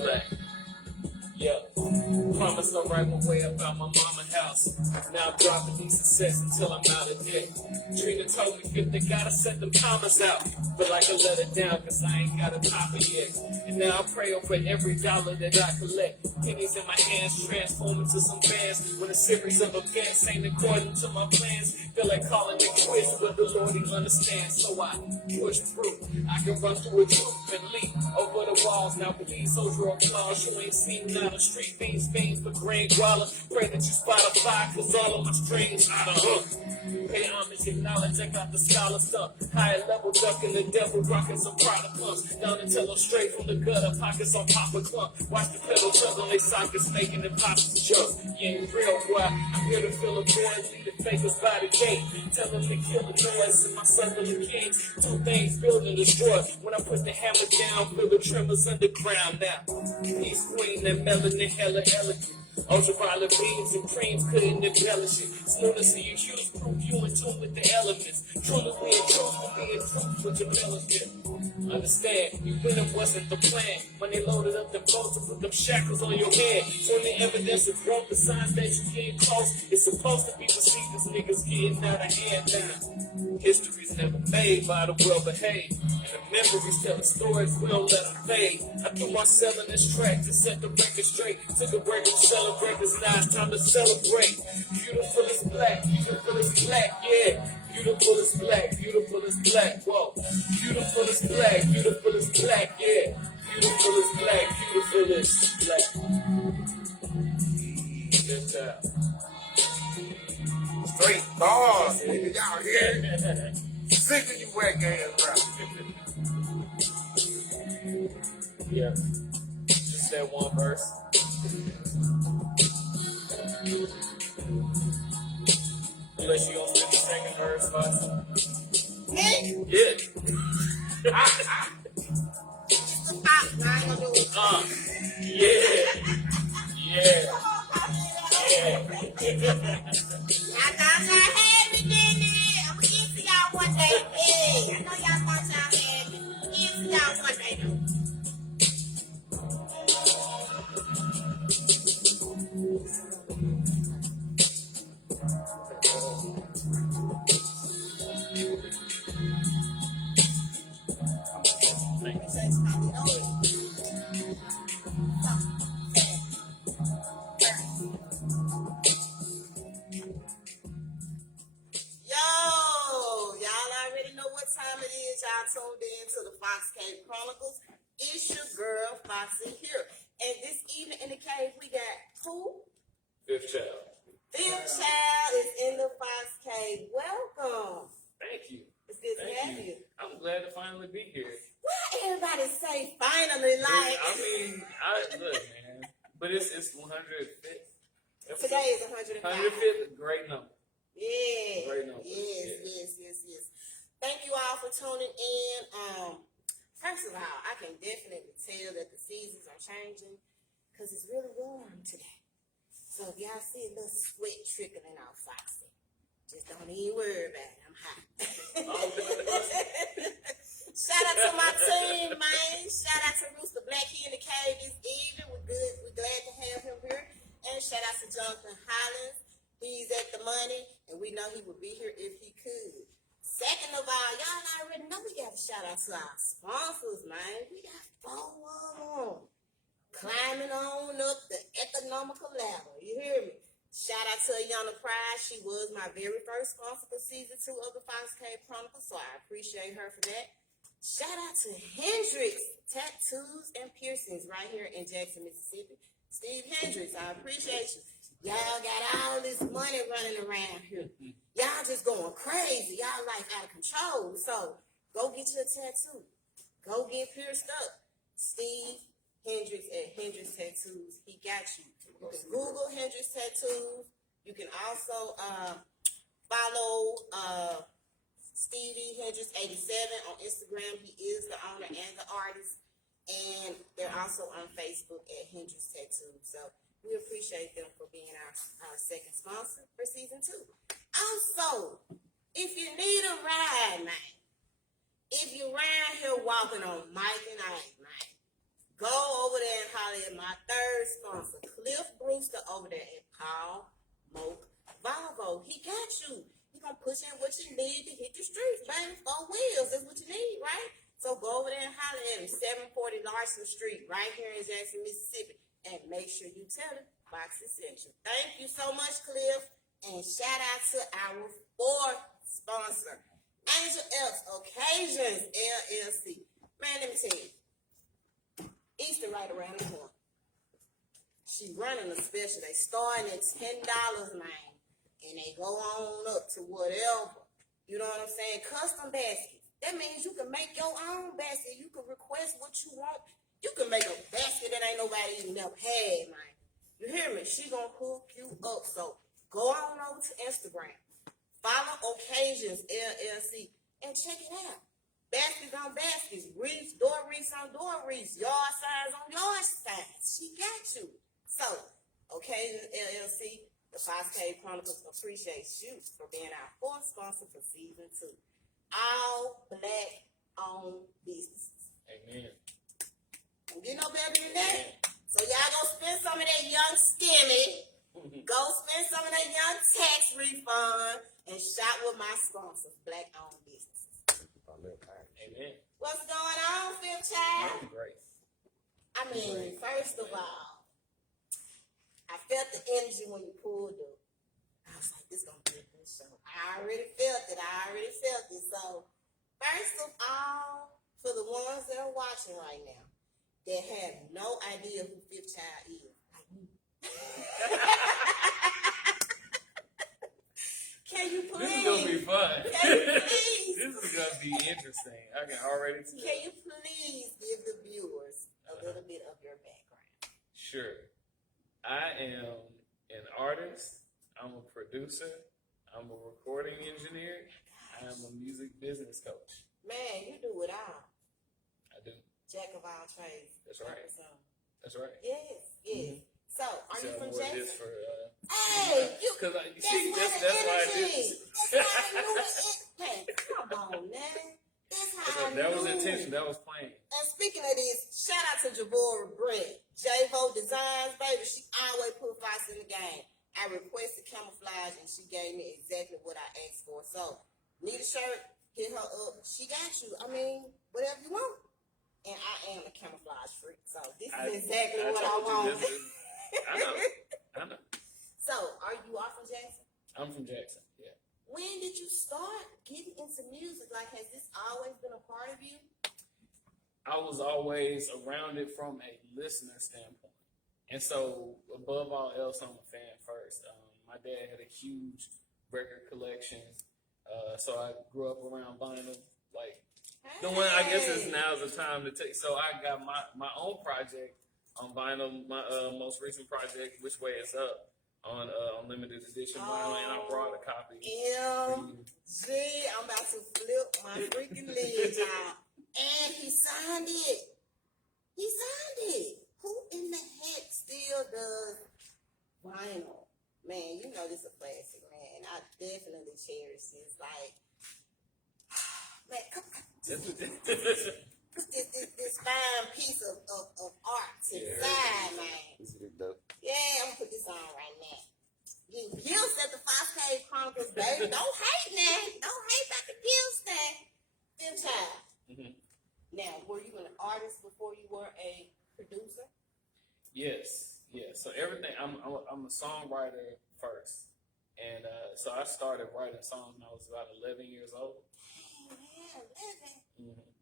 black. Yeah, promised I'll write my way up out my mama's house. Now I'm dropping these success until I'm out of debt. Trina told me if they gotta set them commas out. But like I let it down cause I ain't got a copy yet. And now I pray over every dollar that I collect. Pennies in my hands transform into some bands. When a series of events ain't according to my plans. Feel like calling it quits, but the Lord he understands. So I push through. I can run through a troop and leap over the walls. Now please hold your applause. You ain't seen none of street fiends for Grand Guala. Pray that you Spotify, cause all of my strings out of hook. Pay homage, acknowledge I got the scholar stuff. Higher level ducking the devil, rocking some product pumps. Down until I'm straight from the gutter, pockets on Papa Clump. Watch the pedal juggle, they sockets making imposters jump. You ain't real, boy. I'm here to fill a void, lead the fakers by the gate. Tell them to kill the noise in my circle of kings. Two things build and destroy. When I put the hammer down, feel the tremors underground now. Peace queen, that melanin hella elegant. Ultraviolet beams and creams couldn't embellish it. Smooth to see you hues, proof you in tune with the elements. Truly we in truth for being truth with your fellowship. Understand, you winning wasn't the plan. When they loaded up them boats to put them shackles on your head. So when the evidence is broke, the signs that you getting close, it's supposed to be perceived as niggas getting out of hand now. History's never made by the well-behaved. And the memories tell the stories, we don't let them fade. I threw myself in this track to set the record straight. Took a break and celebrate, cause now it's time to celebrate. Beautiful is black, beautiful is black, yeah. Beautiful is black, beautiful is black, whoa. Beautiful is black, beautiful is black, yeah. Beautiful is black, beautiful is black. Good job. Straight bars, nigga, y'all hear? Sick of you whack ass rappers. Yeah, just that one verse. Unless you gonna spit the second verse, but Me? yeah. Stop, I ain't gonna do it. Yeah. I thought y'all had me, didn't it? I'm gonna get to y'all one day. Hey, I know y'all thought y'all had me. I'm gonna get to y'all one day, though. Tuned in to the Fox Cave Chronicles. It's your girl, Foxy here. And this evening in the cave, we got who? Fifth Child. Fifth Child is in the Fox Cave. Welcome. Thank you. It's good to have you. I'm glad to finally be here. Why everybody say finally? Like, I mean, look, man. But it's 105th. Today is 105. 105th, great number. Yeah. Great number. Yes. Thank you all for tuning in. First of all, I can definitely tell that the seasons are changing because it's really warm today. So if y'all see a little sweat trickling off Foxy, just don't even worry about it. I'm hot. Shout out to my team, man. Shout out to Rooster Black here in the cave this evening. We're glad to have him here. And shout out to Jonathan Hollins. He's at the money, and we know he would be here if he could. Second of all, y'all already know we got to shout out to our sponsors, man. We got 4 of them climbing on up the economical ladder. You hear me? Shout out to Ayana Pride. She was my very first sponsor for season 2 of the Fox Cave Chronicles, so I appreciate her for that. Shout out to Hendrix Tattoos and Piercings right here in Jackson, Mississippi. Steve Hendrix, I appreciate you. Y'all got all this money running around here. Y'all just going crazy. Y'all like out of control. So go get your tattoo. Go get pierced up. Steve Hendrix at Hendrix Tattoos. He got you. You can Google Hendrix Tattoos. You can also follow Stevie Hendrix 87 on Instagram. He is the owner and the artist. And they're also on Facebook at Hendrix Tattoos. So we appreciate them for being our second sponsor for season 2. Also, if you need a ride, man, if you're around here walking on Mike and Ike, man, go over there and holler at my third sponsor, Cliff Brewster, over there at Paul Moke Volvo. He got you. He gonna push in what you need to hit the streets, baby. 4 wheels, that's what you need, right? So go over there and holler at him, 740 Larson Street, right here in Jackson, Mississippi. And make sure you tell him Box Essential. Thank you so much, Cliff. And shout out to our fourth sponsor, Angel Elks Occasions LLC. Man, let me tell you, Easter right around the corner. She running a special. They starting at $10, man, and they go on up to whatever. You know what I'm saying? Custom baskets. That means you can make your own basket. You can request what you want. You can make a basket that ain't nobody even never had, man. You hear me? She gonna hook you up. So go on over to Instagram. Follow Occasions LLC and check it out. Baskets on baskets, wreaths, door wreaths on door wreaths, yard signs on yard signs. She got you. So, Occasions LLC, the Fox Cave Chronicles appreciates you for being our fourth sponsor for season 2. All black owned businesses. Amen. Don't get no better than that. So y'all go spend some of that young stimmy. Go spend some of that young tax refund and shop with my sponsors, black owned businesses. Amen. What's going on, Phil Child? Great. I mean, first of all, I felt the energy when you pulled up. I was like, this gonna be a good show. I already felt it. So, first of all, for the ones that are watching right now that have no idea who Fifth Child is, like me. Can you please? This is gonna be fun. Can you please? This is gonna be interesting. I can already tell. Can you please give the viewers a little bit of your background? Sure. I am an artist. I'm a producer. I'm a recording engineer. I'm a music business coach. Man, you do it all. I do. Jack of all trades. That's right. That's right. Yes. Mm-hmm. So, are you from more Jackson? just for, Hey, you. Cause That's see, why that's the why I did. energy. That's why I knew it. Hey, come on, man. That's how I knew. That was intention. That was planned. And speaking of this, shout out to Jabora Brent. J-Vo Designs, baby. She always put Fox in the game. I requested camouflage, and she gave me exactly what I asked for. So, need a shirt, hit her up. She got you. I mean, whatever you want. And I am a camouflage freak. So, this is exactly what I want. I know. So, are you off from Jackson? I'm from Jackson, yeah. When did you start getting into music? Like, has this always been a part of you? I was always around it from a listener standpoint. And so, above all else, I'm a fan first. My dad had a huge record collection. So I grew up around vinyl. Like, the one, I guess is now's the time to take. So I got my own project on vinyl, my most recent project, Which Way It's Up, on limited edition vinyl, and I brought a copy. MG, I'm about to flip my freaking lid out. And he signed it. Who in the heck still does vinyl? Man, you know this is a classic, man. I definitely cherish this. Like, man, come on. This fine piece of art to the side, man. Yeah, I'm gonna put this on right now. Getting gifts at the Fox Cave Chronicles, baby. Don't hate now. Don't hate about the gifts now. Fifth Child. Mm-hmm. Now, were you an artist before you were a producer? Yes. So everything, I'm a songwriter first. And so I started writing songs when I was about 11 years old. Yeah, 11. Mm-hmm.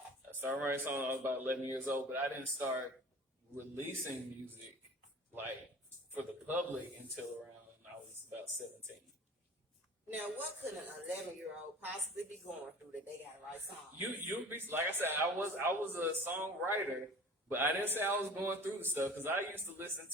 I started writing songs when I was about 11 years old, but I didn't start releasing music like for the public until around I was about 17. Now, what could an 11-year-old possibly be going through that they got to write songs? You be like I said, I was a songwriter, but I didn't say I was going through the stuff because I listened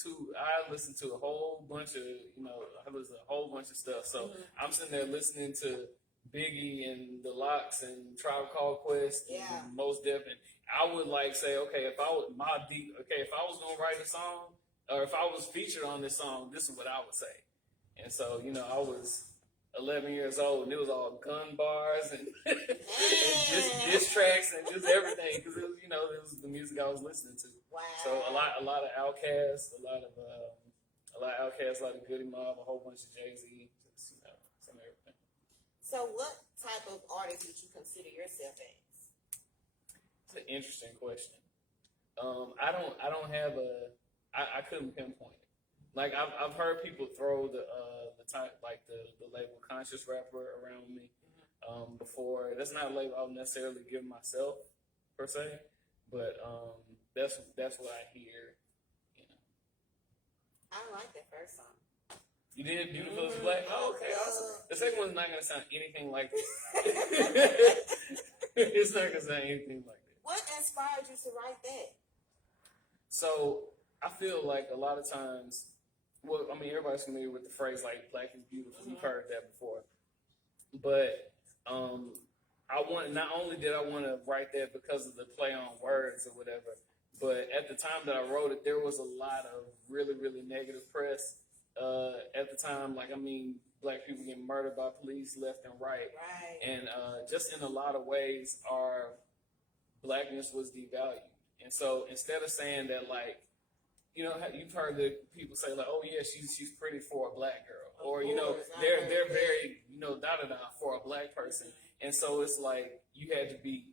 to a whole bunch of stuff. So I'm sitting there listening to Biggie and the Lox and Tribe Called Quest and Mos Def, and I would like say, okay, if I was gonna write a song or if I was featured on this song, this is what I would say. And so I was 11 years old, and it was all gun bars and, and just Man. diss tracks and just everything, because it was, it was the music I was listening to. Wow. So a lot of Outkast, a lot of Outkast, a lot of Goody Mob, a whole bunch of Jay-Z, just some everything. So what type of artist would you consider yourself as? It's an interesting question. I don't have I couldn't pinpoint it. Like I've heard people throw the type, like the label conscious rapper around me before. That's not a label I'll necessarily give myself per se, but that's what I hear. I like that first song. You did Beautiful is Black? Oh, okay, awesome. The second one's not gonna sound anything like this. It's not gonna sound anything like that. What inspired you to write that? So I feel like a lot of times, well, I mean, everybody's familiar with the phrase like "Black is beautiful." You've heard that before, but not only did I want to write that because of the play on words or whatever, but at the time that I wrote it, there was a lot of really, really negative press at the time. Like, I mean, Black people getting murdered by police left and right, and just in a lot of ways, our Blackness was devalued. And so instead of saying that, like, you've heard that people say like, oh yeah, she's pretty for a Black girl, or they're very da for a Black person, and so it's like you had to be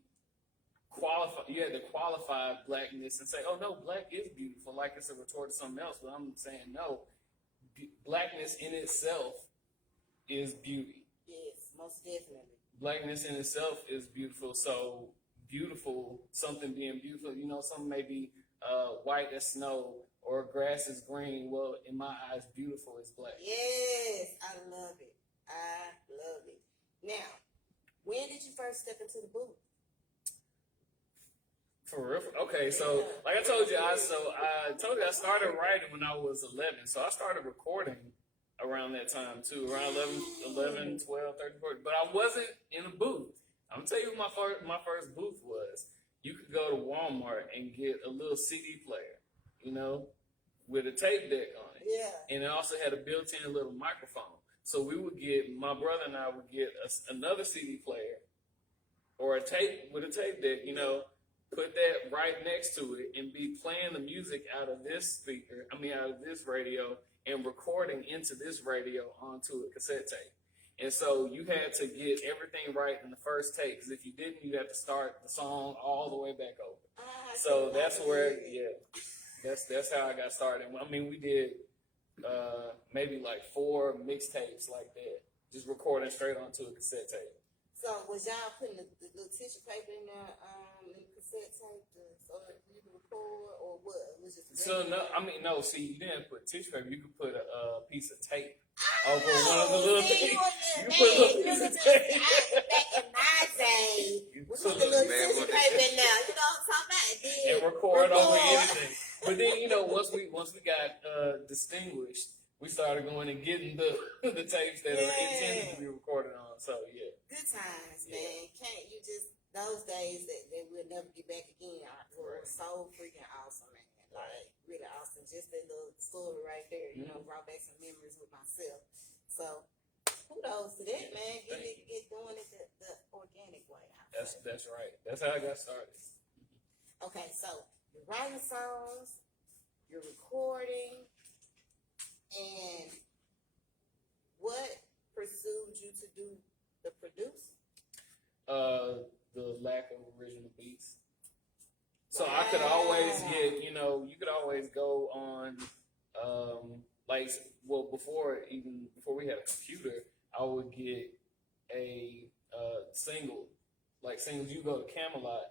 qualified. You had to qualify Blackness and say, oh no, Black is beautiful, like it's a retort to something else. But I'm saying no, Blackness in itself is beauty. Yes, most definitely. Blackness in itself is beautiful. So beautiful, something being beautiful, something may be white as snow or grass is green. Well, in my eyes, beautiful is Black. Yes, I love it. I love it. Now, when did you first step into the booth? For real? Okay, so like I told you, I started writing when I was 11. So I started recording around that time too, around 11, 12, 13, 14. But I wasn't in a booth. I'm gonna tell you what my first booth was. You could go to Walmart and get a little CD player, with a tape deck on it. Yeah. And it also had a built-in little microphone. So my brother and I would get another CD player or a tape with a tape deck, put that right next to it and be playing the music out of this radio and recording into this radio onto a cassette tape. And so you had to get everything right in the first take, because if you didn't, you'd have to start the song all the way back over. So that's where, that's how I got started. I mean, we did maybe like 4 mixtapes like that, just recording straight onto a cassette tape. So was y'all putting the little tissue paper in there, in the cassette tape so that you could record, or what? It was just no. See, you didn't put tissue paper. You could put a piece of tape over one of the little things. You put a little piece of tape. Back in my day, we put the little tissue paper in there. You know what I'm talking about? And record over anything. But then once we got distinguished, we started going and getting the tapes that are intended to be recorded on. So yeah. Good times, man. Can't you just those days that we'll never get back again were so freaking awesome, man. Like really awesome. Just that little story right there, brought back some memories with myself. So kudos to that, man. Get doing it the organic way. That's right. That's how I got started. Okay, so you're writing songs, you're recording, and what pursued you to do the produce? The lack of original beats. So I could always get, you could always go on, before we had a computer, I would get a single, like singles. You go to Camelot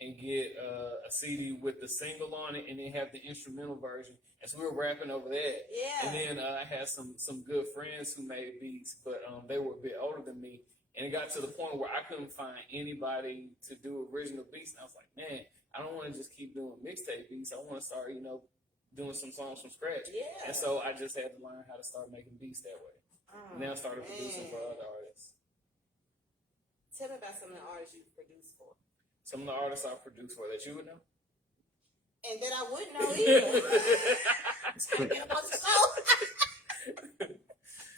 and get a CD with the single on it, and then have the instrumental version. And so we were rapping over that. Yeah. And then I had some good friends who made beats, but they were a bit older than me. And it got to the point where I couldn't find anybody to do original beats. And I was like, man, I don't want to just keep doing mixtape beats. I want to start, doing some songs from scratch. Yeah. And so I just had to learn how to start making beats that way. And then I started producing for other artists. Tell me about some of the artists you produced for. Some of the artists I produced for that you would know. And that I wouldn't know either.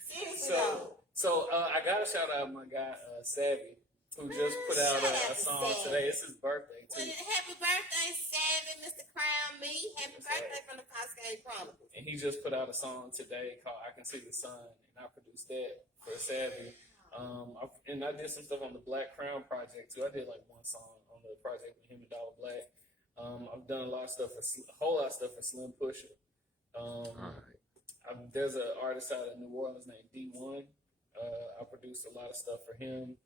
Seriously though. So I gotta shout out my guy Savvy, who just put out Shout out a to song Savvy. today. It's his birthday Well, too, happy birthday, Savvy, Mr. Crown Me. Happy That's birthday right. from the Cascade Chronicles. and he just put out a song today called "I Can See the Sun," and I produced that for Savvy. And I did some stuff on the Black Crown project too. I did like one song on the project with him and Dollar Black. I've done a lot of stuff a whole lot of stuff for Slim Pusher. All right. There's an artist out of New Orleans named D1. I produced a lot of stuff for him.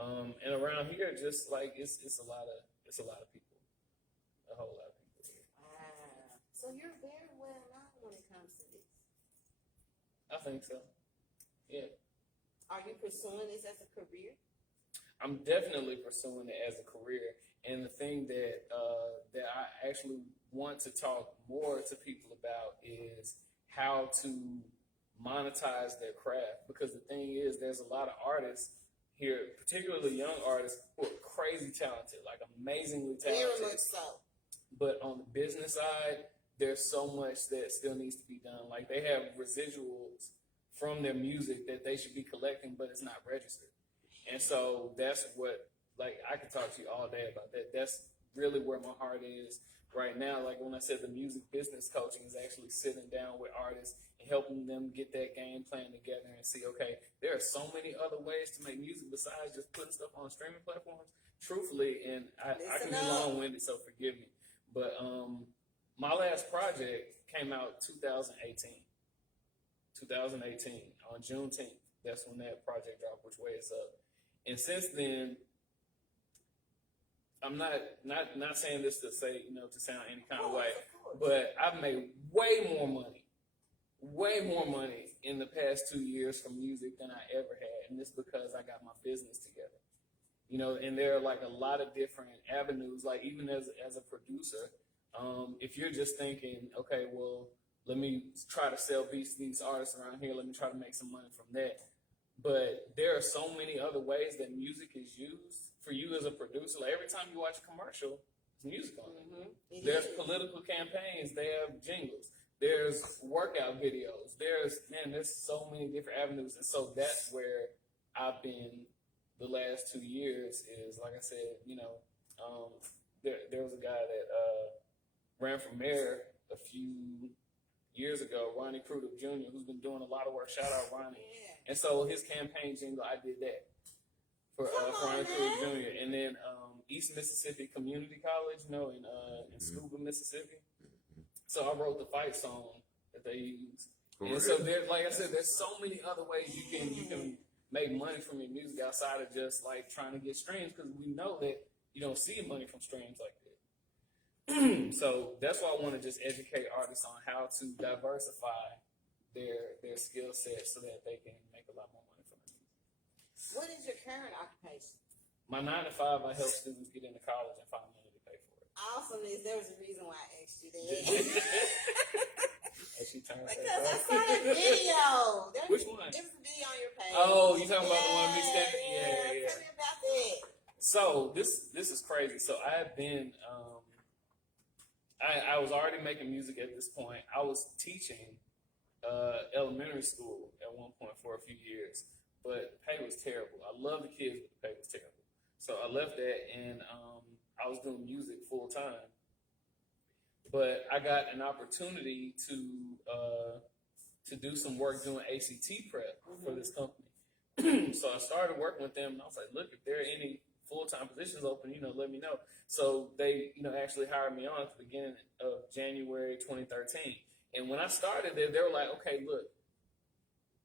And around here, just like it's a lot of people, a whole lot of people. Wow. So you're very well known when it comes to this. I think so. Yeah. Are you pursuing this as a career? I'm definitely pursuing it as a career, and the thing that that I actually want to talk more to people about is how to monetize their craft. Because the thing is, there's a lot of artists here, particularly young artists, who are crazy talented, like amazingly talented. Very much so. But on the business side, there's so much that still needs to be done. Like they have residuals from their music that they should be collecting, but it's not registered. And so that's what, like, I could talk to you all day about that. That's really where my heart is right now. Like when I said the music business coaching is actually sitting down with artists and helping them get that game plan together and see, okay, there are so many other ways to make music besides just putting stuff on streaming platforms. Truthfully, and I can be long-winded, so forgive me. But my last project came out 2018 on Juneteenth. That's when that project dropped, Which Way Is Up. And since then, I'm not saying this to say, to sound any kind of way, but I've made way more money in the past 2 years from music than I ever had. And it's because I got my business together. And there are like a lot of different avenues, like even as a producer, if you're just thinking, okay, well, let me try to sell beats to these artists around here, let me try to make some money from that. But there are so many other ways that music is used for you as a producer. Like every time you watch a commercial, there's music on it. Mm-hmm. There's political campaigns, they have jingles. There's workout videos. There's so many different avenues. And so that's where I've been the last 2 years is, like I said, there was a guy that ran for mayor a few years ago, Ronnie Crudup Jr., who's been doing a lot of work. Shout out Ronnie. Yeah. And so his campaign jingle, I did that for Ronnie Crudup Jr. And then East Mississippi Community College, in Scooba, Mississippi. So I wrote the fight song that they use. And so there, like I said, there's so many other ways you can make money from your music outside of just like trying to get streams, because we know that you don't see money from streams like that. So that's why I want to just educate artists on how to diversify their skill set so that they can make a lot more money from it. What is your current occupation? My 9 to 5, I help students get into college and find money to pay for it. Awesomeness. There was a reason why I asked you that. As she turns Because that I saw the video. Which one? There was a video on your page. Oh, you talking about the one of me standing? Yeah. Tell me about that. So this is crazy. So I have been, I was already making music at this point. I was teaching elementary school at one point for a few years, but pay was terrible. I love the kids, but the pay was terrible. So I left that and I was doing music full time. But I got an opportunity to do some work doing ACT prep for this company. So I started working with them, and I was like, look, if there are any full-time positions open, let me know. So they, actually hired me on at the beginning of January 2013. And when I started there, they were like, okay, look,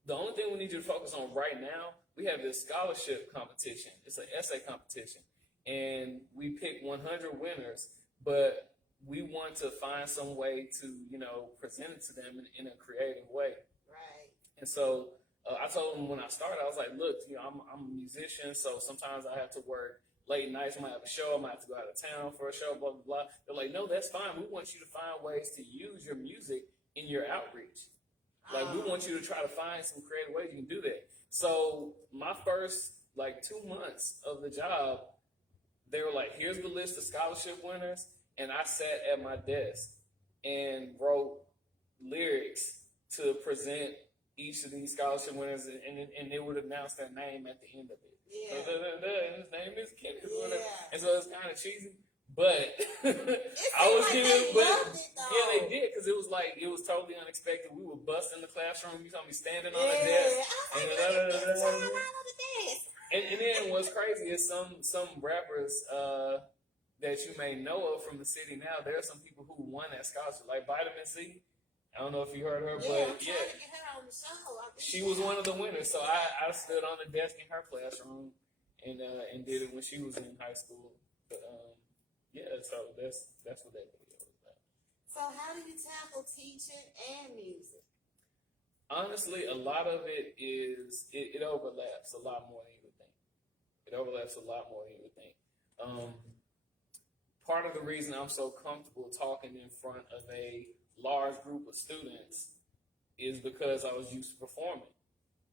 the only thing we need you to focus on right now, we have this scholarship competition. It's an essay competition. And we pick 100 winners, but we want to find some way to, present it to them in a creative way. Right. And so I told them when I started, I was like, look, I'm a musician, so sometimes I have to work late nights. I might have a show. I might have to go out of town for a show, blah, blah, blah. They're like, no, that's fine. We want you to find ways to use your music in your outreach. Like, we want you to try to find some creative ways you can do that. So my first, 2 months of the job, they were like, here's the list of scholarship winners. And I sat at my desk and wrote lyrics to present each of these scholarship winners, and they would announce their name at the end of it. Yeah. So, and his name is Kenneth. Yeah. And so it's kind of cheesy, but I was like giving, they loved it, though. yeah, they did, because it was totally unexpected. We were busting the classroom. You saw me standing on the Yeah. desk. I was like, look at them turn around on the desk. And then what's crazy is some rappers that you may know of from the city now. There are some people who won that scholarship, like Vitamin C. I don't know if you heard her, Yeah, but I'm trying to get her on the show. she was one of the winners. So I stood on the desk in her classroom and did it when she was in high school. But yeah, so that's what that video was about. So how do you tackle teaching and music? Honestly, a lot of it is it overlaps a lot more than you would think. It overlaps a lot more than you would think. Part of the reason I'm so comfortable talking in front of a large group of students is because I was used to performing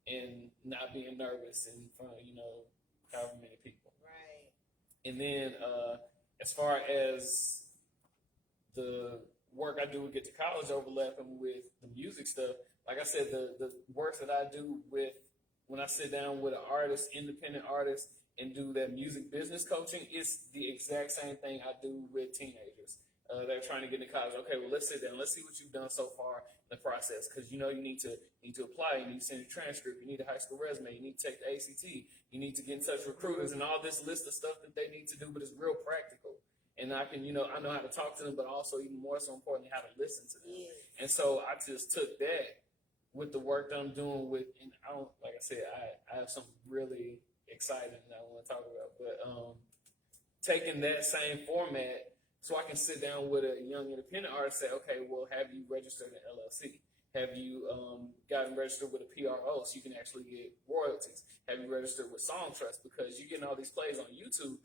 and not being nervous in front of, however many people. Right. And then as far as the work I do with Get to College overlapping with the music stuff, like I said, the work that I do with when I sit down with an artist, independent artist, and do that music business coaching, it's the exact same thing I do with teenagers. They're trying to get into college. Okay, well, let's sit down. Let's see what you've done so far in the process. Because, you need to apply. You need to send a transcript. You need a high school resume. You need to take the ACT. You need to get in touch with recruiters and all this list of stuff that they need to do, but it's real practical. And I can, I know how to talk to them, but also even more so importantly, how to listen to them. Yeah. And so I just took that with the work that I'm doing with, and like I said, I have something really exciting that I want to talk about, but taking that same format so I can sit down with a young independent artist and say, okay, well, have you registered an LLC? Have you gotten registered with a PRO so you can actually get royalties? Have you registered with Song Trust? Because you're getting all these plays on YouTube,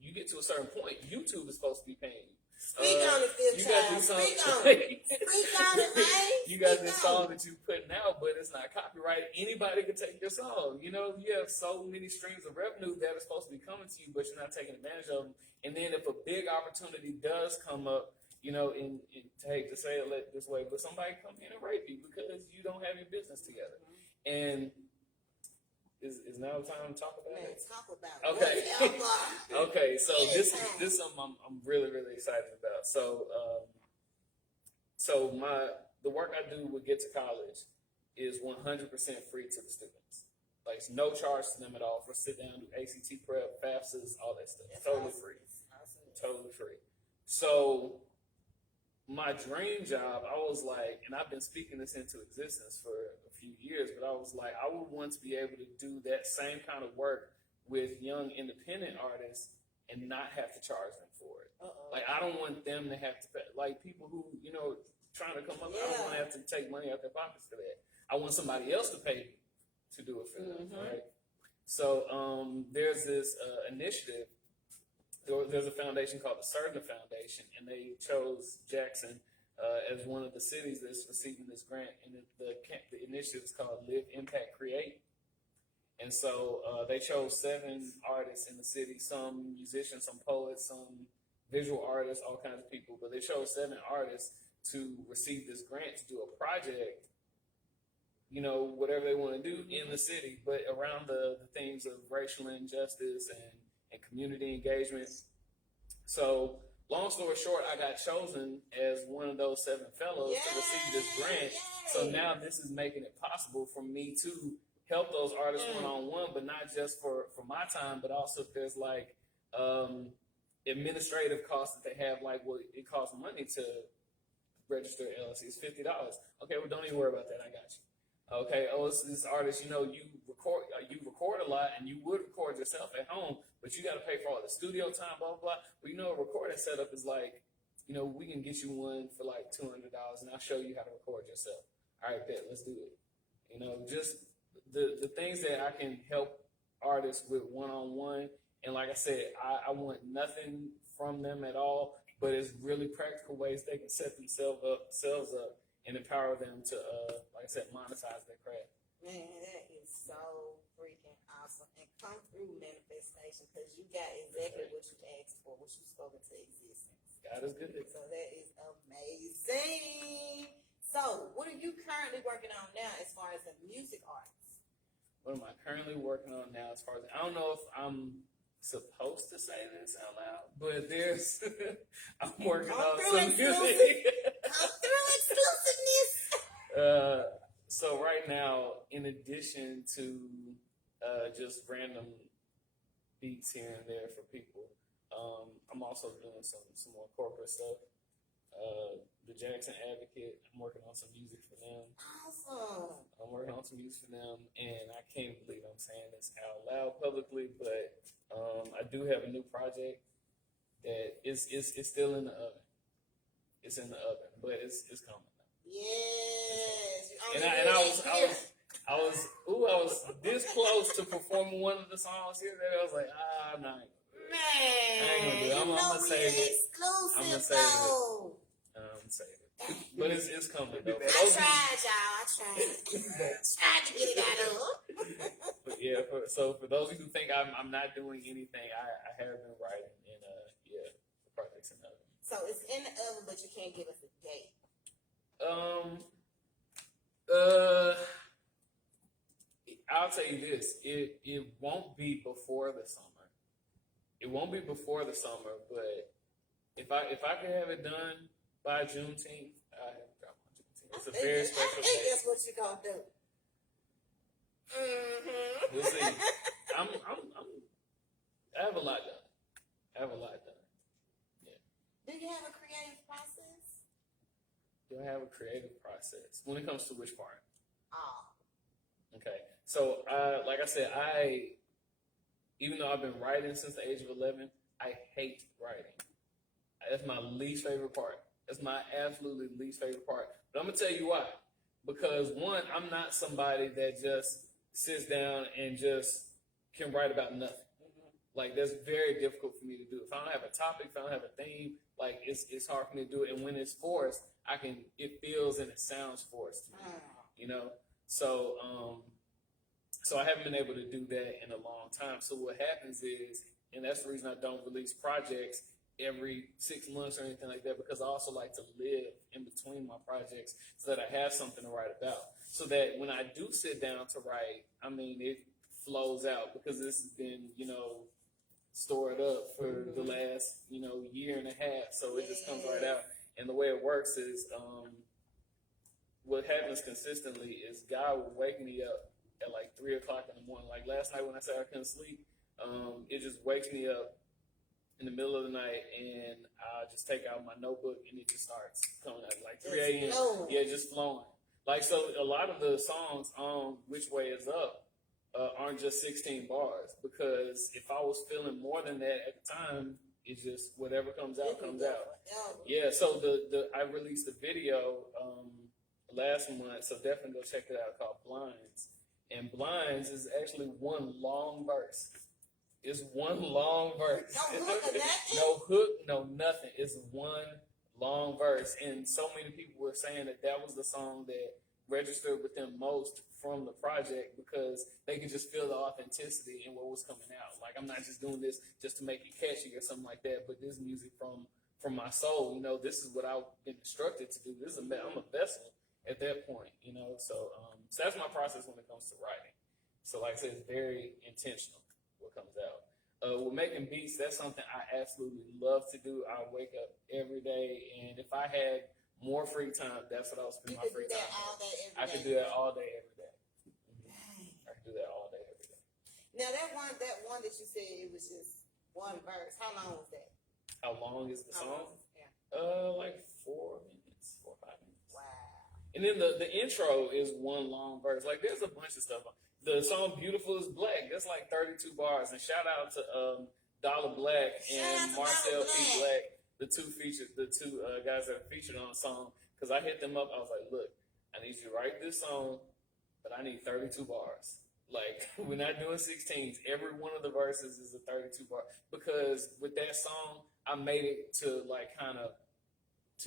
you get to a certain point, YouTube is supposed to be paying you. Speak on it, Phil Child. Speak on it. Speak on it, man. You got this song that you're putting out, but it's not copyrighted. Anybody can take your song. You have so many streams of revenue that are supposed to be coming to you, but you're not taking advantage of them. And then if a big opportunity does come up, and hate to say it this way, but somebody come in and rape you because you don't have your business together. And is now the time to talk about it? Talk about it. Okay. Okay. So this Anytime. is something I'm really, really excited about. So the work I do with Get to College is 100% free to the students. Like, it's no charge to them at all for sit down, do ACT prep, FAFSAs, all that stuff. That's totally awesome. free. Awesome. Totally free. So my dream job, I was like, and I've been speaking this into existence for a few years, but I was like, I would want to be able to do that same kind of work with young independent artists and not have to charge them for it. Like, I don't want them to have to pay, like people who, trying to come up, I don't want to have to take money out their pockets for that. I want somebody else to pay me to do it for them, right? So there's this initiative. There's a foundation called the Certain Foundation, and they chose Jackson as one of the cities that's receiving this grant. And the initiative is called Live, Impact, Create. And so they chose 7 artists in the city, some musicians, some poets, some visual artists, all kinds of people. But they chose 7 artists to receive this grant to do a project, whatever they want to do in the city, but around the themes of racial injustice and community engagement. So, long story short, I got chosen as one of those 7 fellows to receive this grant. So now this is making it possible for me to help those artists one-on-one, but not just for my time, but also if there's like administrative costs that they have, like, well, it costs money to register LLC. It's $50. Okay, well, don't even worry about that. I got you. Okay, it's this artist, you record a lot, and you would record yourself at home, but you got to pay for all the studio time, blah, blah, blah. Well, a recording setup is like, we can get you one for like $200, and I'll show you how to record yourself. All right, bet, let's do it. Just the things that I can help artists with one-on-one, and like I said, I want nothing from them at all, but it's really practical ways they can set themselves up and empower them to, like I said, monetize their craft. Man, that is so freaking awesome. And come through manifestation, because you got exactly what you asked for, what you spoke into existence. God is good. So that is amazing. So, what are you currently working on now as far as the music arts? What am I currently working on now? As far as I don't know if I'm supposed to say this out loud, but there's I'm working Come on through some exclusive. music. Come through exclusiveness. So right now, in addition to just random beats here and there for people, I'm also doing some more corporate stuff. The Jackson Advocate, I'm working on some music for them. Awesome. I'm working on some music for them, and I can't believe I'm saying this out loud publicly, but I do have a new project that is still in the oven. It's in the oven, but it's coming. Yes. And I was this close to performing one of the songs here. That I was like, no. Man, I ain't gonna do it. I'm gonna we save it. exclusive I'm gonna save it. though. Save it. But it's coming though. I tried, y'all. I tried to get it out of them. But yeah, for those of you who think I'm not doing anything, I have been writing, and the project's in the oven. So it's in the oven, but you can't give us a date. I'll tell you this: it won't be before the summer. It won't be before the summer, but if I could have it done by Juneteenth, I have it done by Juneteenth. It's a very special I think day. that's what you're gonna do. Mm-hmm. We'll see. I have a lot done. Yeah. Do you have a creative process? Do I have a creative process when it comes to which part? Oh. Okay. So, like I said, even though I've been writing since the age of 11, I hate writing. That's my least favorite part. That's my absolutely least favorite part. But I'm going to tell you why. Because, one, I'm not somebody that just sits down and just can write about nothing. Like, that's very difficult for me to do. If I don't have a topic, if I don't have a theme, like, it's hard for me to do it. And when it's forced, it feels and it sounds forced to me, you know? So I haven't been able to do that in a long time. So what happens is, and that's the reason I don't release projects every 6 months or anything like that, because I also like to live in between my projects so that I have something to write about. So that when I do sit down to write, I mean, it flows out, because this has been, stored up for the last, year and a half. So it just comes right out. And the way it works is, what happens consistently is God will wake me up at like 3 o'clock in the morning. Like last night when I said I couldn't sleep, it just wakes me up in the middle of the night, and I just take out my notebook, and it just starts coming out like 3 a.m. Yeah, just flowing. Like, so a lot of the songs on Which Way Is Up aren't just 16 bars, because if I was feeling more than that at the time, it's just whatever comes out, comes out. Yeah, so I released a video last month, so definitely go check it out, called Blinds. And Blinds is actually one long verse. It's one long verse. No hook or nothing? No hook, no nothing. It's one long verse. And so many people were saying that was the song that registered with them most from the project, because they could just feel the authenticity in what was coming out. Like, I'm not just doing this just to make it catchy or something like that, but this music from my soul. This is what I've been instructed to do. I'm a vessel at that point, So that's my process when it comes to writing. So like I said, it's very intentional what comes out. With making beats, that's something I absolutely love to do. I wake up every day, and if I had more free time, that's what I would spend my free time on. I could do that all day, every day. I could do that all day, every day. Now that one that you said it was just one verse. How long was that? How long is the song? Yeah. Like 4 minutes, 4 or 5 minutes. Wow. And then the intro is one long verse. Like, there's a bunch of stuff. The song "Beautiful Is Black," that's like 32 bars. And shout out to Dollar Black and Marcel P. Black, the two guys that are featured on the song. Because I hit them up, I was like, look, I need you to write this song, but I need 32 bars. Like, we're not doing 16s. Every one of the verses is a 32 bar. Because with that song, I made it to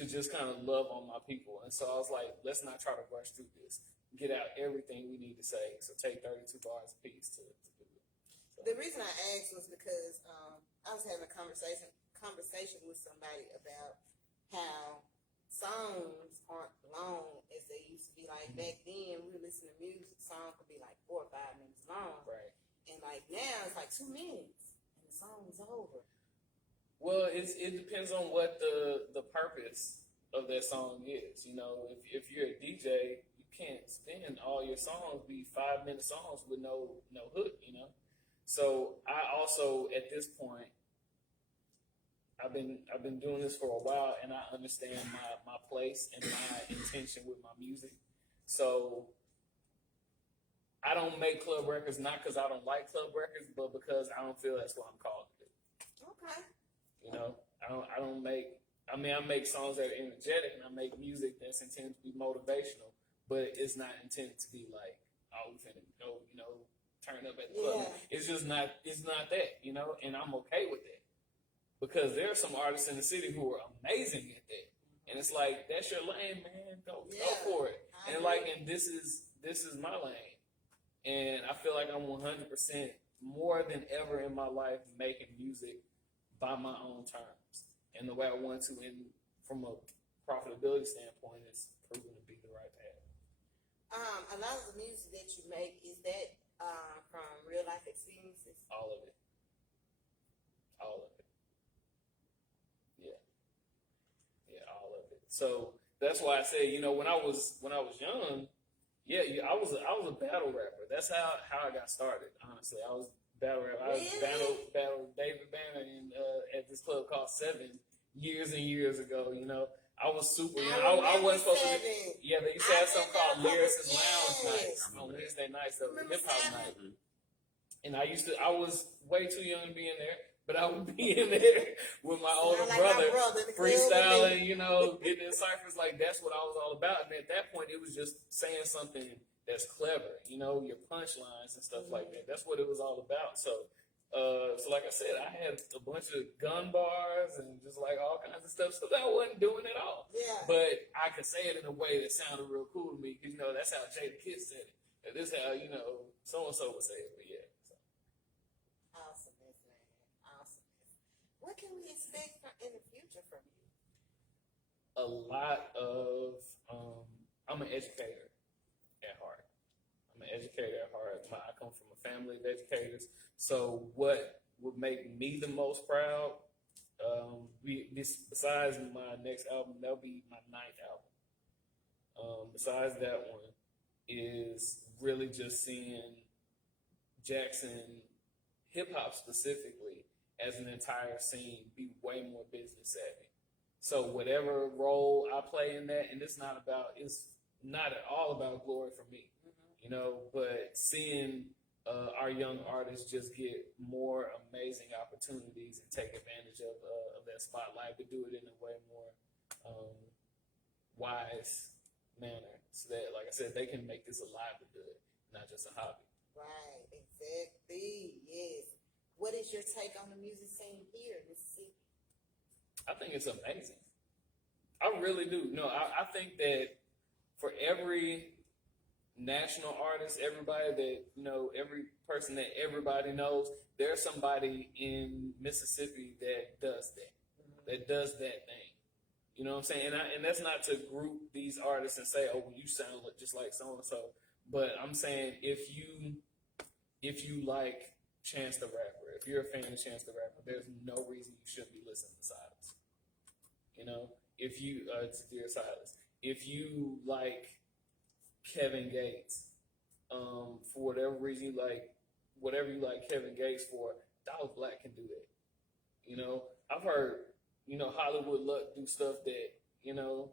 just kind of love on my people. And so I was like, let's not try to rush through this. Get out everything we need to say. So take 32 bars a piece to do it. So. The reason I asked was because I was having a conversation with somebody about how songs long as they used to be. Like back then, we were listening to music, the song could be like 4 or 5 minutes long. Right. And like now, it's like 2 minutes, and the song is over. Well, it depends on what the purpose of that song is. You know, if you're a DJ, you can't spend all your songs be 5-minute songs with no hook. You know, so I also at this point, I've been doing this for a while, and I understand my place and my intention with my music. So I don't make club records not because I don't like club records, but because I don't feel that's what I'm called to do. Okay. You know, I don't make. I mean, I make songs that are energetic, and I make music that's intended to be motivational, but it's not intended to be like, oh, we finna go, you know, turn up at the club. It's just not. It's not that, you know, and I'm okay with that because there are some artists in the city who are amazing at that, and it's like that's your lane, man. Go for it. And like, and this is my lane, and I feel like I'm 100% more than ever in my life making music by my own terms and the way I want to, and from a profitability standpoint, it's proven to be the right path. A lot of the music that you make, is that from real life experiences? All of it. Yeah, all of it. So that's why I say, you know, when I was young, I was a battle rapper. That's how I got started. Honestly, I was battle rapper. I battled David Banner at this club called Seven years and years ago. You know, I was super young. I wasn't supposed to be. Yeah, they used to have something called Lyricist Lounge nights on Wednesday nights. That was hip hop night. And I was way too young to be in there, but I would be in there with my older brother freestyling, you know, getting in ciphers. Like, that's what I was all about. And at that point, it was just saying something that's clever, you know, your punchlines and stuff like that. That's what it was all about. So like I said, I had a bunch of gun bars and just like all kinds of stuff. So that I wasn't doing it all. Yeah. But I could say it in a way that sounded real cool to me because, you know, that's how Jada Kidd said it. And this is how, you know, so-and-so would say it. But yeah. So. Awesomeness, man. Awesomeness. What can we expect in the future from you? A lot of, I'm an educator at heart. I'm an educator at heart. I come from a family of educators. So what would make me the most proud, besides my next album, that'll be my 9th album. Besides that one, is really just seeing Jackson hip hop specifically as an entire scene be way more business savvy. So whatever role I play in that, and it's not at all about glory for me, you know, but seeing our young artists just get more amazing opportunities and take advantage of that spotlight, but do it in a way more wise manner, so that, like I said, they can make this a livelihood, not just a hobby. Right, exactly. Yes. What is your take on the music scene here in Mississippi? I think it's amazing. I really do. No, I think that for every national artist, everybody that, you know, every person that everybody knows, there's somebody in Mississippi that does that thing. You know what I'm saying? And that's not to group these artists and say, oh, well, you sound just like so and so. But I'm saying if you like Chance the Rapper, if you're a fan of Chance the Rapper, there's no reason you shouldn't be listening to Silas. You know, if you to Dear Silas, if you like Kevin Gates, for whatever reason you like, whatever you like Kevin Gates for, Dallas Black can do that. You know, I've heard, you know, Hollywood Luck do stuff that, you know,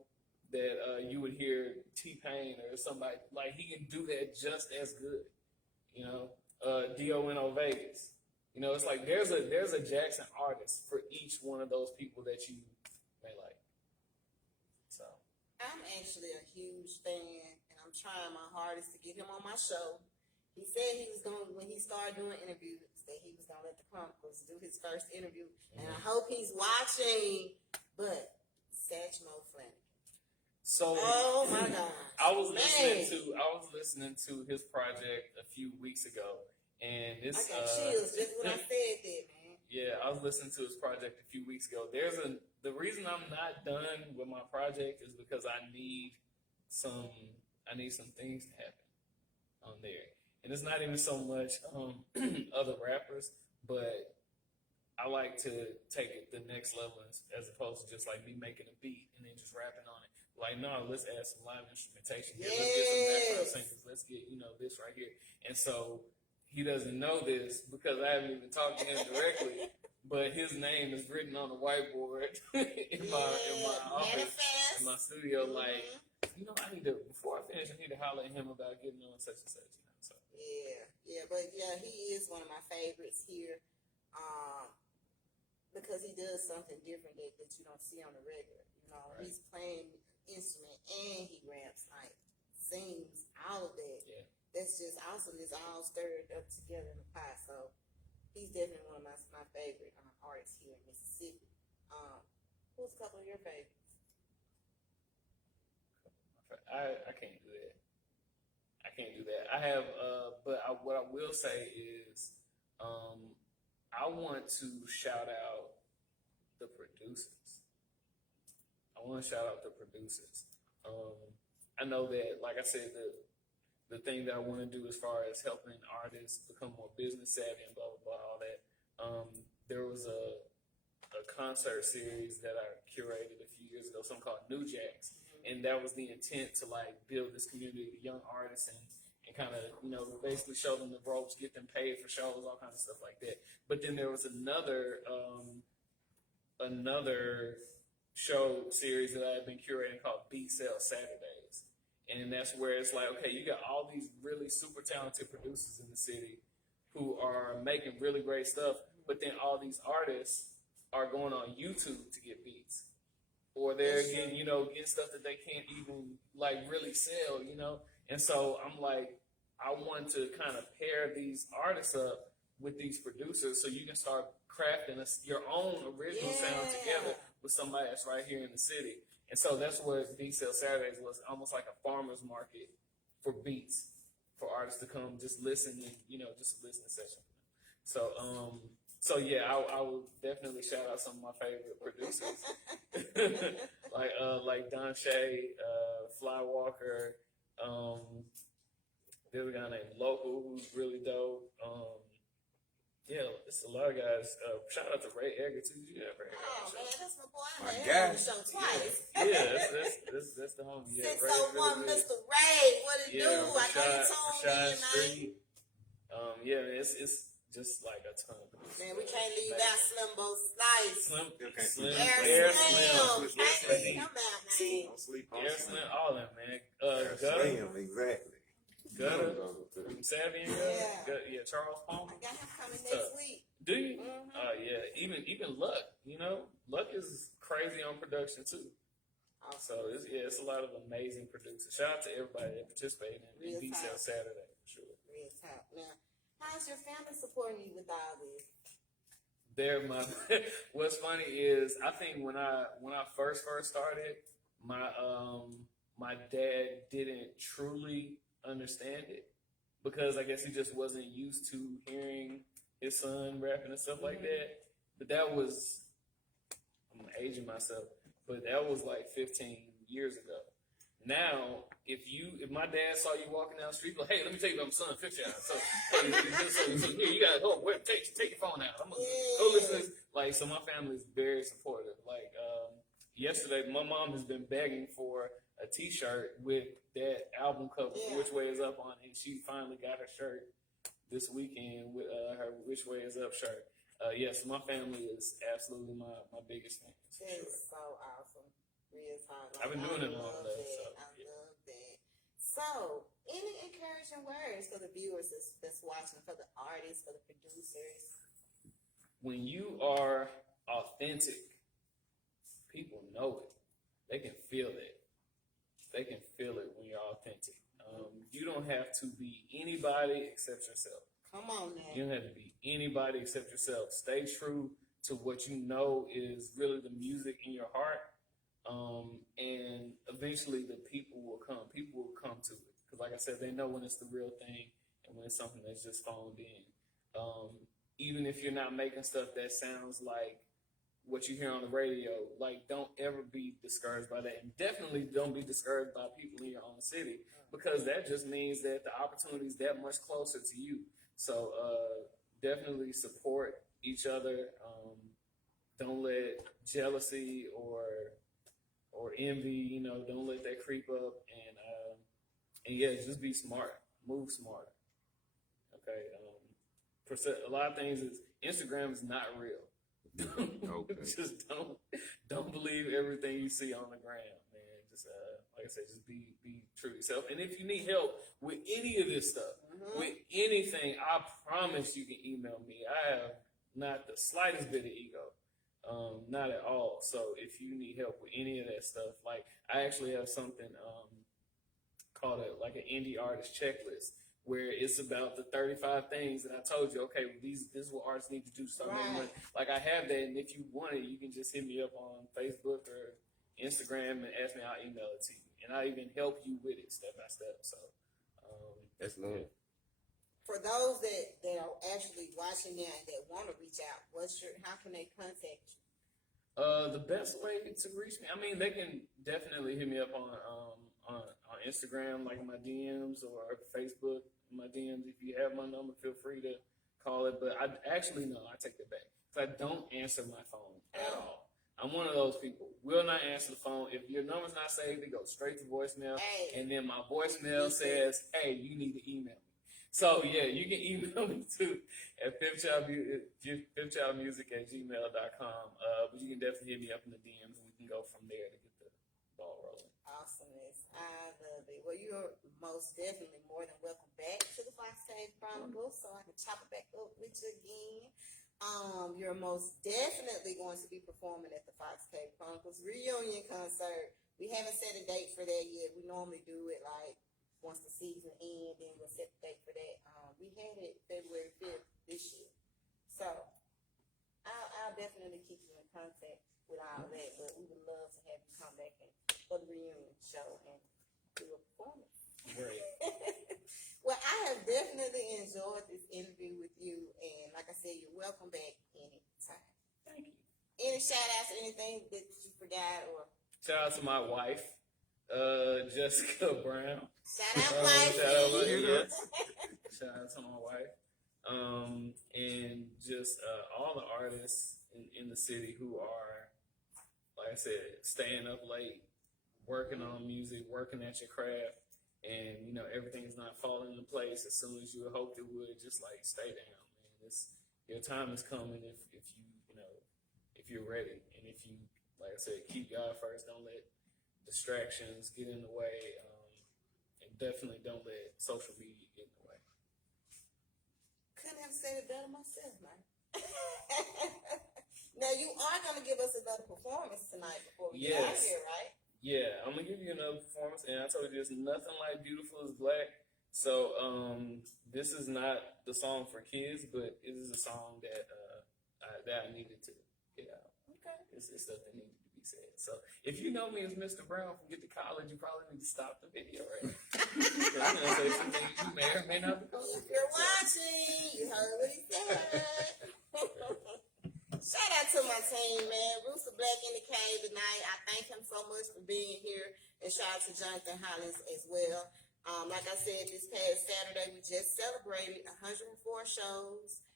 that you would hear T-Pain or somebody, like, he can do that just as good. You know, D.O.N.O. Vegas. You know, it's like there's a Jackson artist for each one of those people that you may like. So I'm actually a huge fan, and I'm trying my hardest to get him on my show. He said he was going, when he started doing interviews, that he was going to let the Chronicles do his first interview. And I hope he's watching. But Satchmo Flanagan. So, oh my God! I was listening to his project a few weeks ago, and I got chills just when I said that, man. Yeah, I was listening to his project a few weeks ago. There's the reason I'm not done with my project is because I need some things to happen on there. And it's not even so much other rappers, but I like to take it the next level as opposed to just like me making a beat and then just rapping on it. Like, no, let's add some live instrumentation here. Let's get some background singers. Let's get, this right here. And so he doesn't know this because I haven't even talked to him directly, but his name is written on the whiteboard in my office, in my studio. Like, before I finish, I need to holler at him about getting on such and such. So. But he is one of my favorites here, because he does something different that you don't see on the regular. Right. He's playing instrument and he raps, like sings, all of that. Yeah. That's just awesome. It's all stirred up together in the pot. So he's definitely one of my favorite artists here in Mississippi. Who's a couple of your favorites? I can't do that. I have, what I will say is, I want to shout out the producers. I know that, like I said, the thing that I want to do as far as helping artists become more business savvy and blah, blah, blah, all that. There was a concert series that I curated a few years ago, something called New Jacks. And that was the intent to like build this community of young artists and kind of, basically show them the ropes, get them paid for shows, all kinds of stuff like that. But then there was another show series that I had been curating called Beat Sale Saturdays. And that's where it's like, okay, you got all these really super talented producers in the city who are making really great stuff, but then all these artists are going on YouTube to get beats. Or they're getting, getting stuff that they can't even like really sell, And so I'm like, I want to kind of pair these artists up with these producers so you can start crafting your own original sound together with somebody that's right here in the city. And so that's what Beat Sale Saturdays was, almost like a farmer's market for beats, for artists to come just listen and, just a listening session. So, I will definitely shout out some of my favorite producers, like Don Shay, Fly Walker. There's a guy named Local who's really dope. It's a lot of guys. Shout out to Ray Edgar too. Yeah, Ray Edgar. Oh man, that's my boy. My I guy. heard him twice. That's the homie. Yeah, Since Mr. Ray, what it do? I know you told me, man. It's just like a ton. Man, we can't leave that Slimbo Slice. Slim, Air Slim. Slim. Come out, man. Don't sleep on Air Slim, all that, man. Gutter. Exactly. Gutter. Savvy and Gutter. Charles Palmer. I got him coming next week. Do you? Even Luck. Luck is crazy on production too. So it's a lot of amazing producers. Shout out to everybody that participated in Beat Sale Saturday for sure. Real top. Now, how's your family supporting you with all this? What's funny is I think when I first started, my dad didn't truly understand it because I guess he just wasn't used to hearing his son rapping and stuff like that. But I'm aging myself, but that was like 15 years ago. Now, if my dad saw you walking down the street, like, hey, let me take you to my son's picture out. So here, you gotta go. Take your phone out. I'm gonna go listen to this. Like, so my family is very supportive. Like, yesterday, my mom has been begging for a T-shirt with that album cover, Which Way Is Up on it, and she finally got her shirt this weekend with her Which Way Is Up shirt. Yes, my family is absolutely my biggest fan. That's so awesome. Real time. I've been doing it long enough. I love that. So, any encouraging words for the viewers that's watching, for the artists, for the producers? When you are authentic, people know it. They can feel it. They can feel it when you're authentic. You don't have to be anybody except yourself. Come on, man. You don't have to be anybody except yourself. Stay true to what you know is really the music in your heart. And eventually the people will come. People will come to it. Because like I said, they know when it's the real thing and when it's something that's just phoned in. Even if you're not making stuff that sounds like what you hear on the radio. Like, don't ever be discouraged by that, and definitely don't be discouraged by people in your own city, because that just means that the opportunity is that much closer to you. So definitely support each other. Don't let jealousy or envy, don't let that creep up. And yeah, just be smart, move smart. Okay. A lot of things is Instagram is not real. Okay. Just don't believe everything you see on the gram, man. Just like I said, just be true to yourself. And if you need help with any of this stuff, with anything, I promise you can email me. I have not the slightest bit of ego. Not at all. So if you need help with any of that stuff, like I actually have something called an indie artist checklist, where it's about the 35 things that I told you. Okay, well, this is what artists need to do. So like I have that, and if you want it, you can just hit me up on Facebook or Instagram and ask me. I'll email it to you, and I'll even help you with it step by step. So that's love. For those that are actually watching now and that want to reach out, how can they contact you? The best way to reach me, I mean, they can definitely hit me up on Instagram, like my DMs, or Facebook, my DMs. If you have my number, feel free to call it. But I take it back, because I don't answer my phone at all. I'm one of those people. Will not answer the phone. If your number's not saved, it goes straight to voicemail. And then my voicemail says, "Hey, you need to email me." So yeah, you can email me too at fifthchildmusic@gmail.com. But you can definitely hit me up in the DMs, and we can go from there to get the ball rolling. Awesomeness. I love it. Well, you're most definitely more than welcome back to the Fox Cave Chronicles, so I can chop it back up with you again. You're most definitely going to be performing at the Fox Cave Chronicles reunion concert. We haven't set a date for that yet. We normally do it like once the season ends, then we'll set the date for that. We had it February 5th this year. So I'll definitely keep you in contact with all that, but we would love to have you come back for the reunion show and do a performance. Great. Well, I have definitely enjoyed this interview with you, and like I said, you're welcome back anytime. Thank you. Any shout outs, anything that you forgot, or shout out to my wife, Jessica Brown. Shout out, wife. Yes. Shout out to my wife. And just all the artists in the city who are, like I said, staying up late, working on music, working at your craft, and everything's not falling into place as soon as you hoped it would. Just like stay down, man. Your time is coming if you're ready, and if you, like I said, keep God first. Don't let distractions get in the way, and definitely don't let social media get in the way. Couldn't have said it better myself, man. Now you are going to give us another performance tonight before we get out of here, right? Yeah, I'm gonna give you another performance, and I told you there's nothing like "Beautiful is Black." So this is not the song for kids, but it is a song that I needed to get out. Okay, it's stuff that needed to be said. So if you know me as Mr. Brown from Get to College, you probably need to stop the video right now. I'm gonna say some things you may or may not be calling. If you're watching, you heard what he said. Shout out to my team, man. Rooster Black in the cave tonight. I thank him so much for being here. And shout out to Jonathan Hollins as well. Like I said, this past Saturday, we just celebrated 104 shows.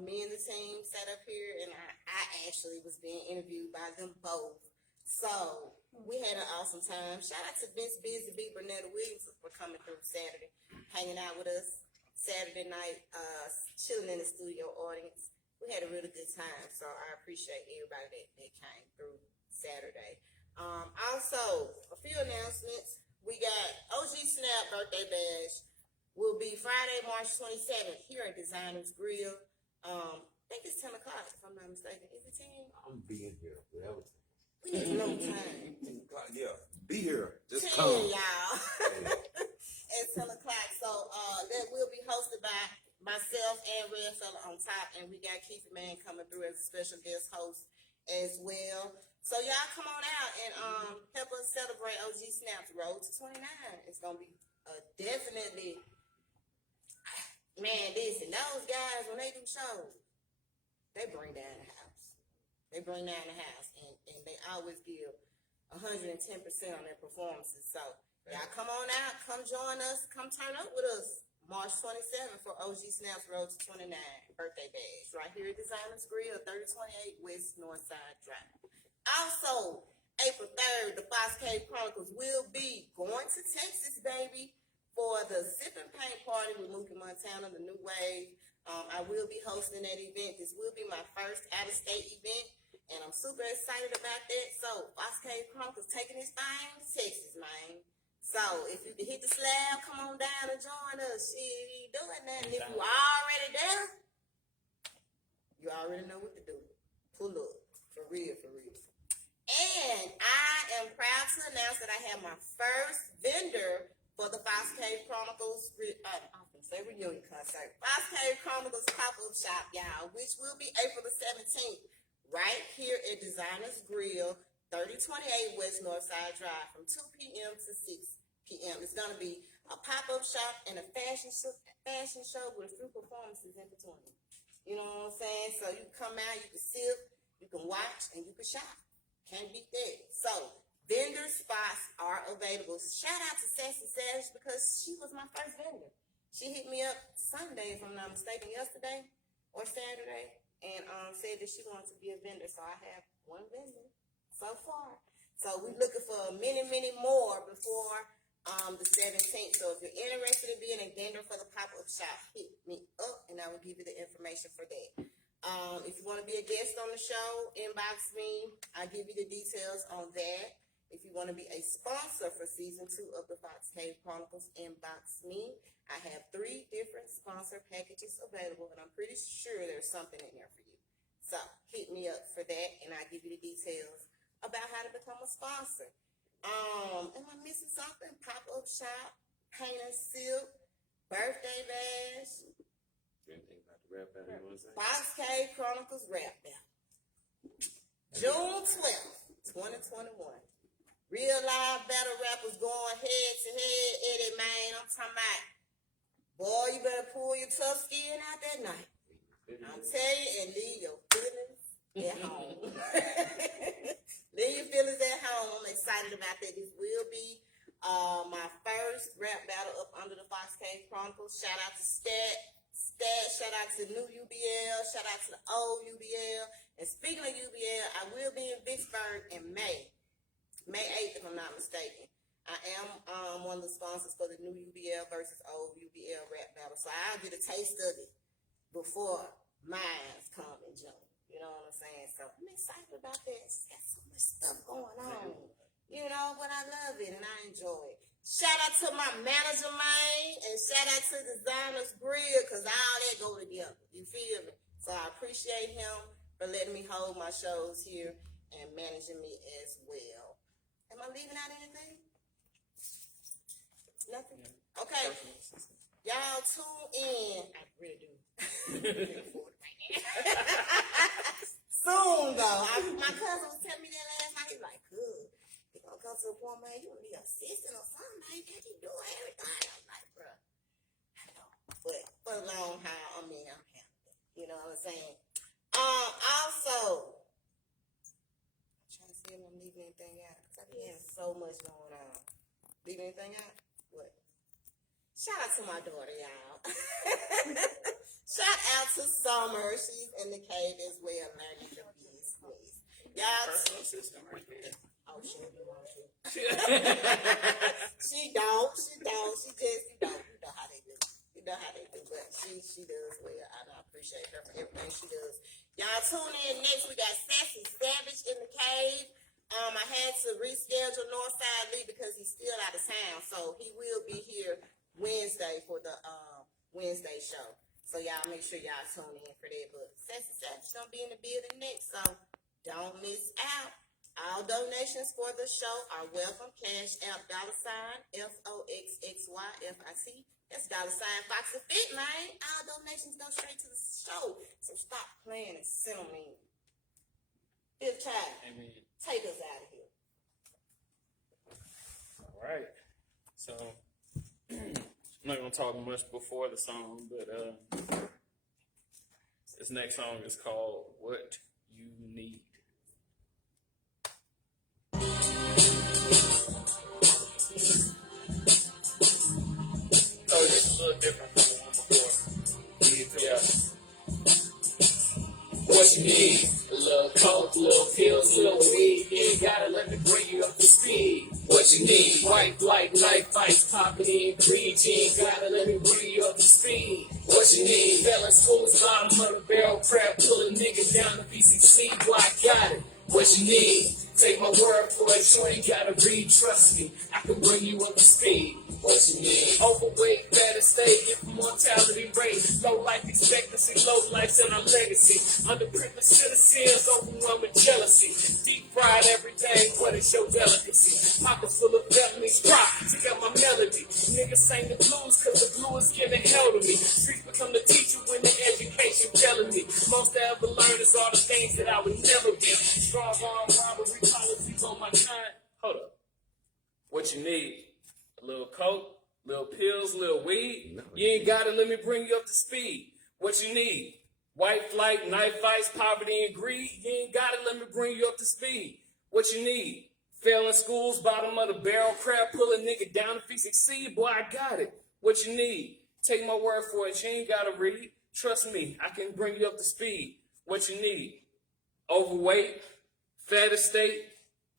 Me and the team sat up here, and I actually was being interviewed by them both. So we had an awesome time. Shout out to Vince Busy B. Bernetta Williams for coming through Saturday, hanging out with us Saturday night, chilling in the studio audience. We had a really good time, so I appreciate everybody that came through Saturday. Also, a few announcements. We got OG Snap birthday bash will be Friday, March 27th here at Designers Grill. I think it's 10 o'clock, if I'm not mistaken. Is it 10? I'm being here, whatever. We need to know time. Yeah, be here. Just 10, come. y'all. At 10 o'clock. So that will be hosted by myself and Red Fella on top, and we got Keith Man coming through as a special guest host as well. So y'all come on out and help us celebrate OG Snap's Road to 29. It's gonna be definitely, man. Listen, those guys when they do shows, they bring down the house. They bring down the house, and they always give 110% on their performances. So y'all come on out, come join us, come turn up with us. March 27th for OG Snaps Road to 29 birthday bash right here at Designers Grill, 3028 West Northside Drive. Also, April 3rd, the Fox Cave Chronicles will be going to Texas, baby, for the Sip and Paint Party with Mookie Montana, the New Wave. I will be hosting that event. This will be my first out-of-state event, and I'm super excited about that. So, Fox Cave Chronicles taking this thing to Texas, man. So, if you can hit the slab, come on down and join us. Shit, you ain't doing nothing. If you already there, you already know what to do. Pull up. For real, for real. And I am proud to announce that I have my first vendor for the Fox Cave Chronicles reunion concert. Fox Cave Chronicles pop-up shop, y'all, which will be April the 17th, right here at Designers Grill, 3028 West Northside Drive, from 2 p.m. to 6 p.m. It's going to be a pop-up shop and a fashion show with a few performances in between. You know what I'm saying? So you can come out, you can sip, you can watch, and you can shop. Can't beat that. So, vendor spots are available. Shout out to Sassy Savage because she was my first vendor. She hit me up Sunday, if I'm not mistaken, yesterday or Saturday, and said that she wanted to be a vendor. So I have one vendor so far. So we're looking for many, many more before the 17th. So if you're interested in being a vendor for the pop-up shop, hit me up and I will give you the information for that. If you want to be a guest on the show, inbox me. I'll give you the details on that. If you want to be a sponsor for season 2 of the Fox Cave Chronicles, inbox me. I have 3 different sponsor packages available, and I'm pretty sure there's something in there for you. So hit me up for that, and I'll give you the details about how to become a sponsor. Am I missing something? Pop-up shop, paint and sip, birthday bash. Anything about the rap battle you want to say? Fox Cave Chronicles rap battle. June 12th, 2021. Real live battle rappers going head to head, Eddie, man. I'm talking about, boy, you better pull your tough skin out that night. I'm telling you, and leave your feelings at home. Leave your feelings at home. I'm excited about that. This will be my first rap battle up under the Fox Cave Chronicles. Shout out to Stat, shout out to New UBL, shout out to the old UBL. And speaking of UBL, I will be in Vicksburg in May 8th, if I'm not mistaken. I am one of the sponsors for the new UBL versus old UBL rap battle. So I'll get a taste of it before mine's come in June. You know what I'm saying? So I'm excited about this. Got so much stuff going on. You know, but I love it and I enjoy it. Shout out to my manager, man, and shout out to Designers Grill, because all that go together. You feel me? So I appreciate him for letting me hold my shows here and managing me as well. Am I leaving out anything? Nothing? Okay. Y'all tune in. I really do. Soon, though. My cousin was telling me that last night. He was like, good. He gonna come to a point, man, you gonna be assistant or something, man. Can't you do everything? I'm like, bro, I know. But for the long haul, I'm happy. You know what I'm saying? Also, I'm trying to see if I'm leaving anything out. Because I have so much going on. Leave anything out? What? Shout out to my daughter, y'all. Shout out to Summer. She's in the cave as well, learning the business. Y'all. Personal system right there. Oh, she don't want to. She don't. She just, you know how they do. You know how they do, but she does well. And I appreciate her for everything she does. Y'all tune in next. We got Sassy Savage in the cave. I had to reschedule Northside Lee because he's still out of town, so he will be here Wednesday for the Wednesday show. So y'all make sure y'all tune in for that. But Sassy Savage gonna be in the building next, so don't miss out. All donations for the show are welcome. Cash App $FOXXYFIT. That's $Foxy Fit, man. All donations go straight to the show. So stop playing and send them in. Fifth time. Amen. Take us out of here. All right. So I'm not gonna talk much before the song, but this next song is called "What You Need." What you need? White flight, night fights, popping in greed. You ain't gotta let me bring you up to speed. What you need? Felon schools, bottom of the barrel crap, pull a nigga down to PCC. Boy, I got it. What you need? Take my word for it, you ain't gotta read, trust me. I can bring you up to speed. What you need? Overweight, better stay, mortality rate, low life expectancy, low life and our legacy. Underprivileged citizens, overwhelming jealousy. Deep fried everything, what is your delicacy? Pockets full of felonies, rock, check out my melody. Niggas sang the blues cause the blue is getting held to me. Streets become the teacher when the education failing me. Most I ever learned is all the things that I would never be. Strong arm robbery policies on my time. Hold up. What you need? A little coke, little pills, little weed. You ain't gotta let me bring you up to speed. What you need? White flight, knife fights, poverty and greed. You ain't gotta let me bring you up to speed. What you need? Failing schools, bottom of the barrel crap, pull a nigga down if he succeed. Boy, I got it. What you need? Take my word for it. You ain't gotta read. Trust me, I can bring you up to speed. What you need? Overweight, fat estate,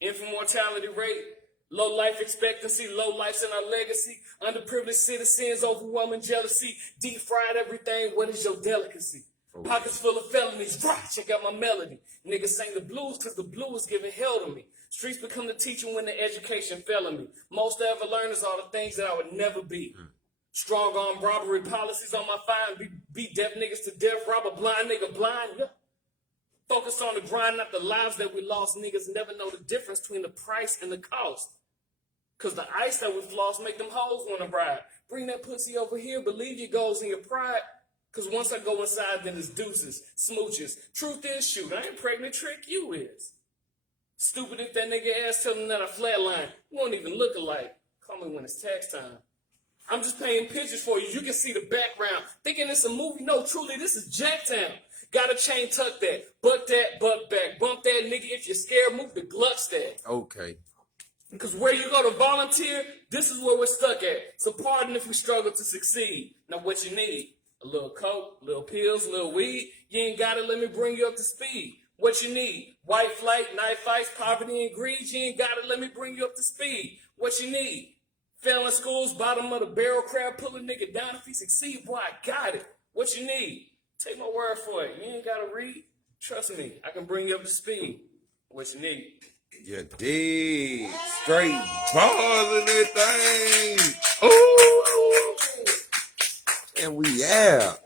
infant mortality rate, low life expectancy, low life in our legacy, underprivileged citizens, overwhelming jealousy, deep fried everything. What is your delicacy? Pockets full of felonies, right? Check out my melody. Niggas sang the blues cause the blue is giving hell to me. Streets become the teacher when the education failing me. Most I ever learned is all the things that I would never be. Strong arm robbery policies on my fire, beat deaf niggas to death, rob a blind nigga blind, yeah. Focus on the grind, not the lives that we lost. Niggas never know the difference between the price and the cost. Cause the ice that we've lost make them hoes wanna ride. Bring that pussy over here, believe your goals and your pride. Cause once I go inside, then it's deuces, smooches. Truth is, shoot, I ain't pregnant, trick you is. Stupid if that nigga ass tell him that I flatline. You won't even look alike. Call me when it's tax time. I'm just painting pictures for you. You can see the background. Thinking it's a movie? No, truly, this is Jacktown. Got a chain tuck that, butt back, bump that nigga. If you're scared, move the Gluck stack. Okay. Because where you go to volunteer, this is where we're stuck at. So pardon if we struggle to succeed. Now what you need? A little coke, little pills, little weed. You ain't gotta let me bring you up to speed. What you need? White flight, knife fights, poverty and greed. You ain't gotta let me bring you up to speed. What you need? Failing schools, bottom of the barrel crab, pull a nigga down if he succeed. Boy, I got it. What you need? Take my word for it. You ain't gotta read. Trust me, I can bring you up to speed. What you need? You dig. Straight balls in that thing. Ooh. And we out.